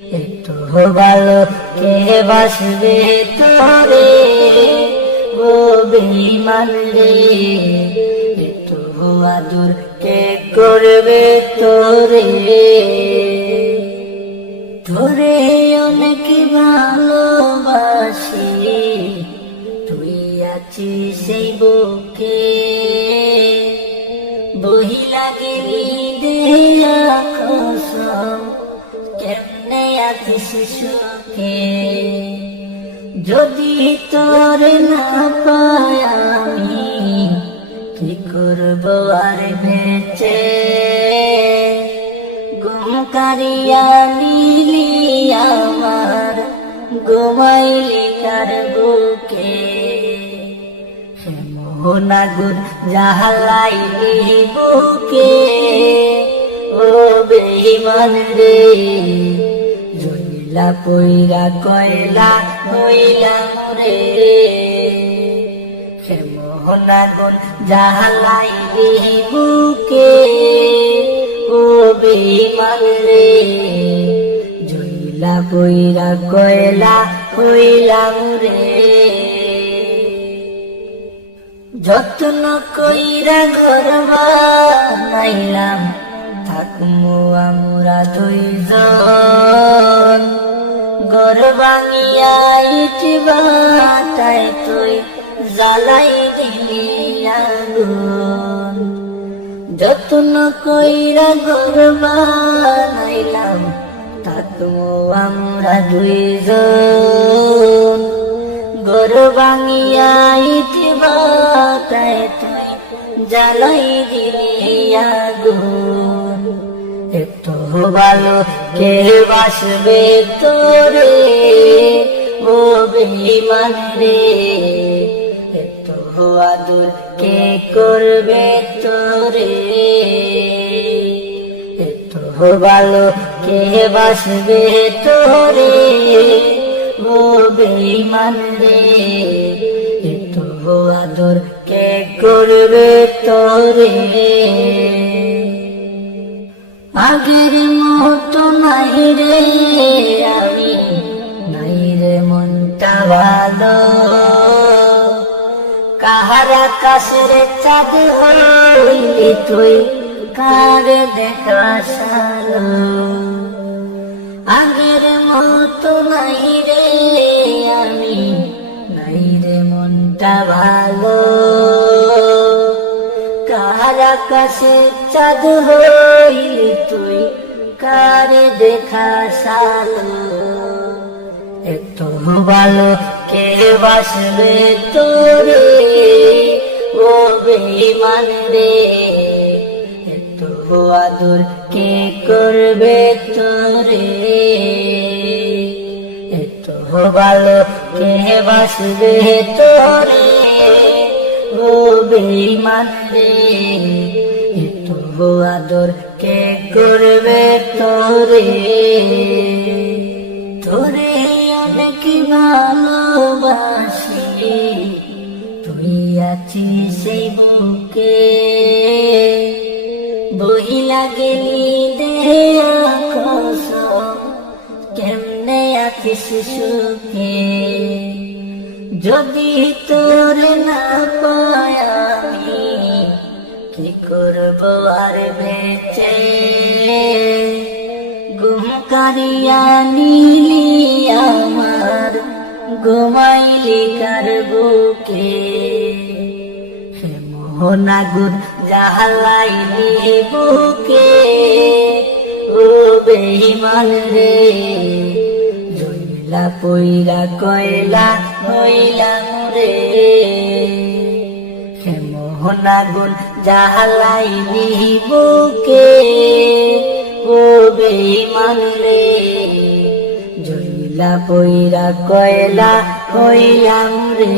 একটু ভালো কে বাসবে তোরে ও বেঈমান রে একটু আদর কে করবে তোরে? তোরে অনেক ভালোবাসি, তুই আছিস সেই বুকে। সুখে যদি তোর না পাই আমি কি করব আর বেঁচে গুম নিলি আমার ঘুমাইলি কার বুকে। মোহনাগুর জাহালাইলি বুকে। ও বেইমান রে জইলা পইরা কয়লা হইলা রে। সে মোহনাগুর জাহালাইলি বুকে, ও বেইমান রে। জইলা পইরা কয়লা হইলাম রে। যত্ন কইরা ঘর বানাইলাম, থাকমু আমরা দুইজন। ঘর ভাঙিয়া ইট বাটাই তুই জ্বালাই দিলি আগুন। যত্ন কইরা ঘর বানাইলাম থাকমু আমরা দুইজন। ঘর ভাঙিয়া ইতি বাতায় তুই জ্বালাই দিলি আগুন। ভালো কে বাসবে তোরে? ও বেইমান রে একটু আদর কে করবে তোরে? একটু ভালো কে বাসবে তোরে? ও বেইমান রে একটু আদর কে করবে তোরে? আগের মতো নাই রে, আমি নাই রে মনটা ভালো। কাহার আকাশের চাঁদ হইলি তুই কার দেখা সালো আগের মতো নাই রে, আমি নাই রে মনটা ভালো। কার আকাশে চাঁদ হইলি তুই, কার দেখা সালো একটু ভালো কে বাসবে তোরে, ও বেইমান রে। একটু আদর কে করবে তোরে একটু ভালো কে বাসবে তোরে। ও আদর কে করবে তোরে? তোরে অনেক ভালোবাসি। তুই আছিস সেই বুকে। বহিলা গেলি কেমনে আছিস সুখে? যদি তোর না পাই আমি, কি করব আর বেঁচে? গুম কারিয়া নিলি আমার, ঘুমাইলি কার বুকে? হে মোহনাগুর জাহালাইলি বুকে, ও বেইমান রে। জইলা পইরা কয়লা হইলাম রে। হে মোহনাগুন জাহালাইলি বুকে ও বেইমান রে। জইলা পইরা কয়লা হইলাম রে।